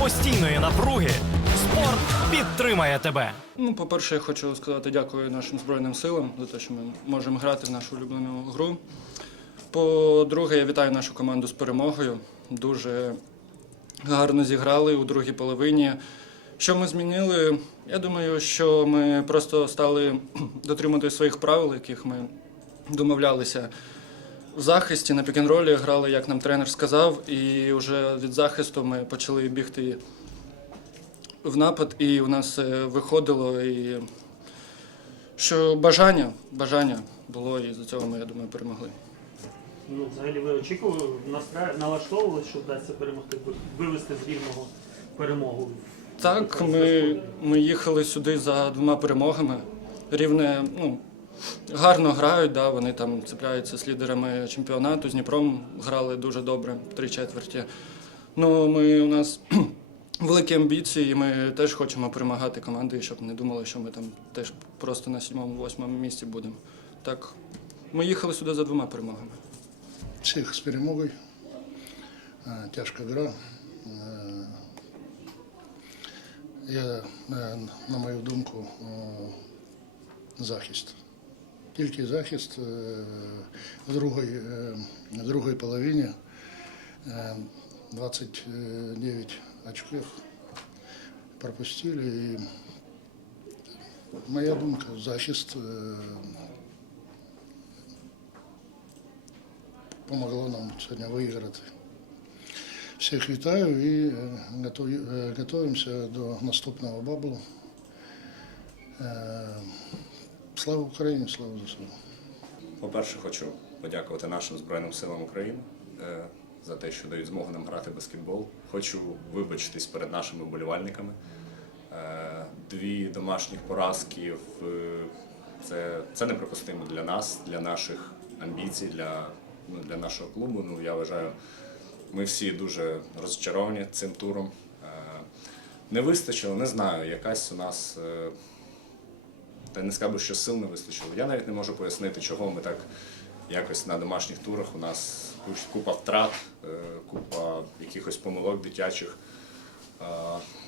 постійної напруги спорт підтримає тебе. Ну, по-перше, я хочу сказати дякую нашим Збройним силам за те, що ми можемо грати в нашу улюблену гру. По-друге, я вітаю нашу команду з перемогою. Дуже гарно зіграли у другій половині. Що ми змінили? Я думаю, що ми просто стали дотримувати своїх правил, яких ми домовлялися. В захисті на пікінролі грали, як нам тренер сказав, і вже від захисту ми почали бігти в напад, і у нас е, виходило. І що бажання, бажання було, і за цього ми, я думаю, перемогли. Ну, взагалі ви очікували, настра- налаштовували, що вдасться перемогти, вивести з рівного перемогу? Так, ми, ми їхали сюди за двома перемогами. Рівне, ну, гарно грають, да, вони там цепляються з лідерами чемпіонату. З Дніпром грали дуже добре, три четверті. Ну, ми, у нас великі амбіції, і ми теж хочемо перемагати команди, щоб не думали, що ми там теж просто на сьомому-восьмому місці будемо. Так, ми їхали сюди за двома перемогами. Всіх з перемогою. Е, Тяжка гра. Е, Я, е, на мою думку, захист. Тільки захист е, в другій, е, в другій половині е, 29 очків пропустили. І моя думка, захист е, помогло нам сьогодні виграти. Всіх вітаю і е, готую- е, готуємося до наступного баблу. Слава Україні, слава ЗСУ. По-перше, хочу подякувати нашим Збройним силам України е, за те, що дають змогу нам грати баскетбол. Хочу вибачитись перед нашими вболівальниками. Е, Дві домашніх поразки це, це неприпустимо для нас, для наших амбіцій, для, ну, для нашого клубу. Ну, я вважаю, ми всі дуже розчаровані цим туром. Е, Не вистачило, не знаю, якась у нас. Та не скажу, що сил не вистачило. Я навіть не можу пояснити, чого ми так якось на домашніх турах. У нас купа втрат, е, купа якихось помилок дитячих.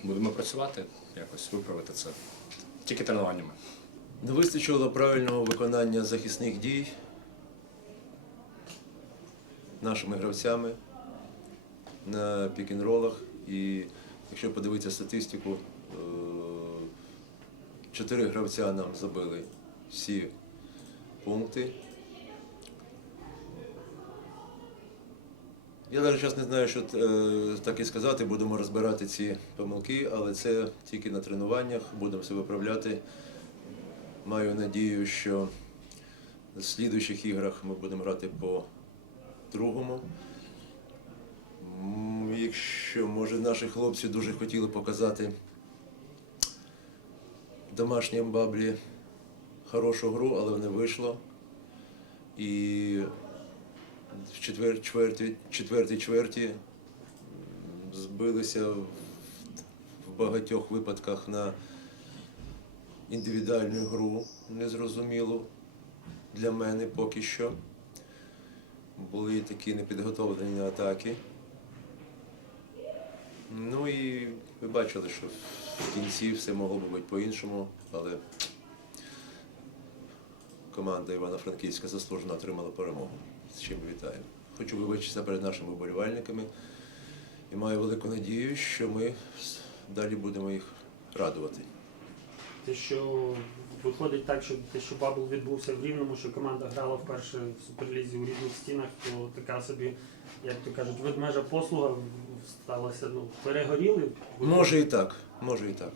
Будемо працювати, якось виправити це. Тільки тренуваннями. Не вистачило правильного виконання захисних дій нашими гравцями на пік-н-ролах. І якщо подивитися статистику, е, чотири гравця нам забили всі пункти. Я навіть зараз не знаю, що е, так і сказати, будемо розбирати ці помилки, але це тільки на тренуваннях, будемо все виправляти. Маю надію, що в слідуючих іграх ми будемо грати по другому. Якщо, може, наші хлопці дуже хотіли показати в домашньому баблі хорошу гру, але не вийшло. І в четвер, чверті, четвертій чверті збилися в, багатьох випадках на індивідуальну гру незрозумілу для мене поки що. Були такі непідготовлені атаки. Ну і бачили, що в кінці все могло би бути по-іншому, але команда Івано-Франківська заслужено отримала перемогу. З чим вітаю. Хочу вибачитися перед нашими вболівальниками і маю велику надію, що ми далі будемо їх радувати. Те, що виходить так, що те, що бабл відбувся в Рівному, що команда грала вперше в суперлізі у різних стінах, то така собі, як то кажуть, ведмежа послуга сталася, ну, перегоріли. Може і так, може і так.